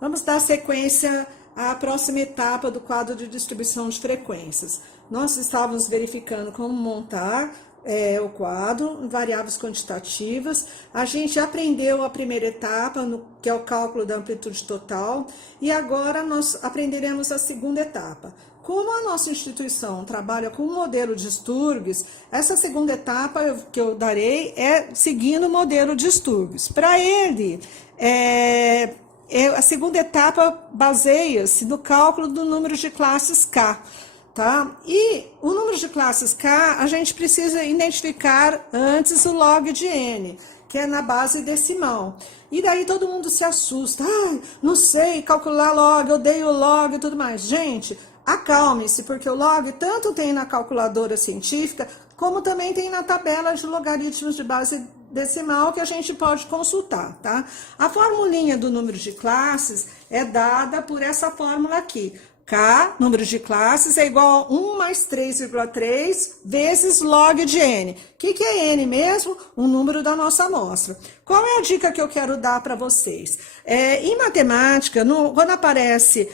Vamos dar sequência à próxima etapa do quadro de distribuição de frequências. Nós estávamos verificando como montar o quadro, variáveis quantitativas. A gente aprendeu a primeira etapa, que é o cálculo da amplitude total, e agora nós aprenderemos a segunda etapa. Como a nossa instituição trabalha com o modelo de Sturges, essa segunda etapa que eu darei é seguindo o modelo de Sturges. Para ele, a segunda etapa baseia-se no cálculo do número de classes K. Tá? E o número de classes K, a gente precisa identificar antes o log de N, que é na base decimal. E daí todo mundo se assusta. Não sei calcular log, odeio log e tudo mais. Gente, acalme-se, porque o log tanto tem na calculadora científica, como também tem na tabela de logaritmos de base decimal que a gente pode consultar, tá? A formulinha do número de classes é dada por essa fórmula aqui. K, número de classes, é igual a 1 mais 3,3 vezes log de N. O que é N mesmo? O número da nossa amostra. Qual é a dica que eu quero dar para vocês? Em matemática, quando aparece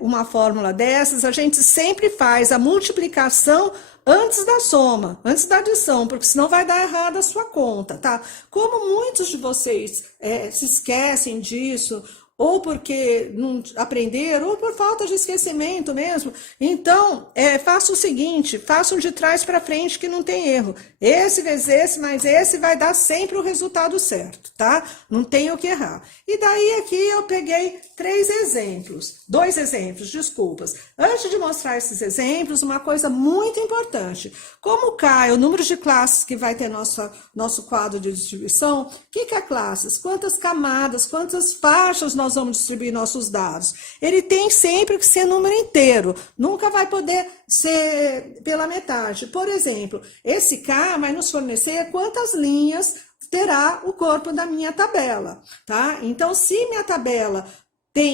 uma fórmula dessas, a gente sempre faz a multiplicação antes da soma, antes da adição, porque senão vai dar errado a sua conta, tá? Como muitos de vocês se esquecem disso, ou porque não aprenderam, ou por falta de esquecimento mesmo. Então, faça o seguinte, façam de trás para frente que não tem erro. Esse vezes esse, mais esse vai dar sempre o resultado certo, tá? Não tem o que errar. E daí aqui eu peguei dois exemplos, desculpas. Antes de mostrar esses exemplos, uma coisa muito importante. Como K é o número de classes que vai ter nosso quadro de distribuição, o que é classes? Quantas camadas, quantas faixas nós vamos distribuir nossos dados? Ele tem sempre que ser número inteiro, nunca vai poder ser pela metade. Por exemplo, esse K vai nos fornecer quantas linhas terá o corpo da minha tabela, tá? Então, se minha tabela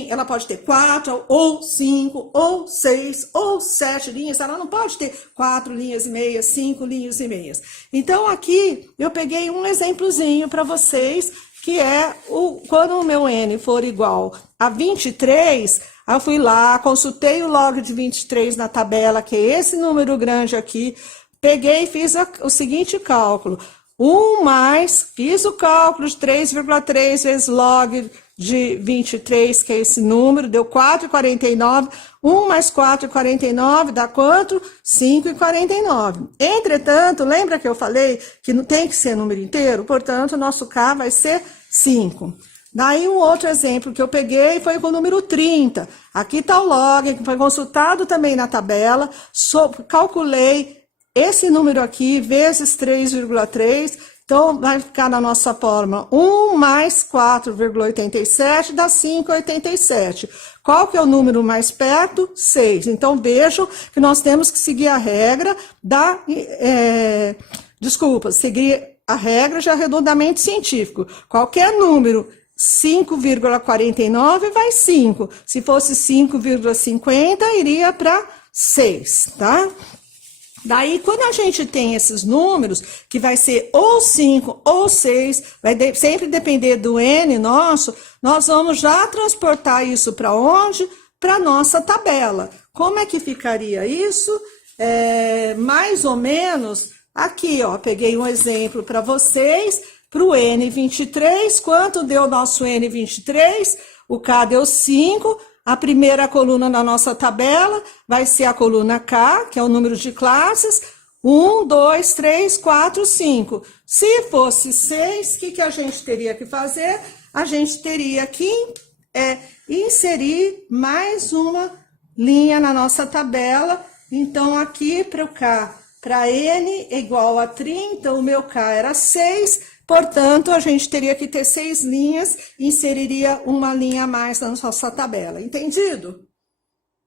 ela pode ter 4, ou 5, ou 6, ou 7 linhas, ela não pode ter 4 linhas e meias, 5 linhas e meias. Então, aqui eu peguei um exemplozinho para vocês, que é quando o meu N for igual a 23, eu fui lá, consultei o log de 23 na tabela, que é esse número grande aqui, peguei e fiz o seguinte cálculo. Fiz o cálculo de 3,3 vezes log de 23, que é esse número, deu 4,49. 1 mais 4,49 dá quanto? 5,49. Entretanto, lembra que eu falei que não tem que ser número inteiro? Portanto, o nosso K vai ser 5. Daí um outro exemplo que eu peguei foi com o número 30. Aqui está o log, que foi consultado também na tabela. Calculei esse número aqui vezes 3,3. Então, vai ficar na nossa fórmula 1 mais 4,87 dá 5,87. Qual que é o número mais perto? 6. Então, vejam que nós temos que seguir a regra seguir a regra de arredondamento científico. Qualquer número 5,49 vai 5. Se fosse 5,50, iria para 6, tá? Daí, quando a gente tem esses números, que vai ser ou 5 ou 6, vai sempre depender do N nosso, nós vamos já transportar isso para onde? Para a nossa tabela. Como é que ficaria isso? Mais ou menos, aqui, ó, peguei um exemplo para vocês, para o N23, quanto deu o nosso N23? O K deu 5. A primeira coluna da nossa tabela vai ser a coluna K, que é o número de classes. 1, 2, 3, 4, 5. Se fosse 6, o que a gente teria que fazer? A gente teria que inserir mais uma linha na nossa tabela. Então, aqui para o K, para N é igual a 30, o meu K era 6. Portanto, a gente teria que ter 6 linhas e inseriria uma linha a mais na nossa tabela. Entendido?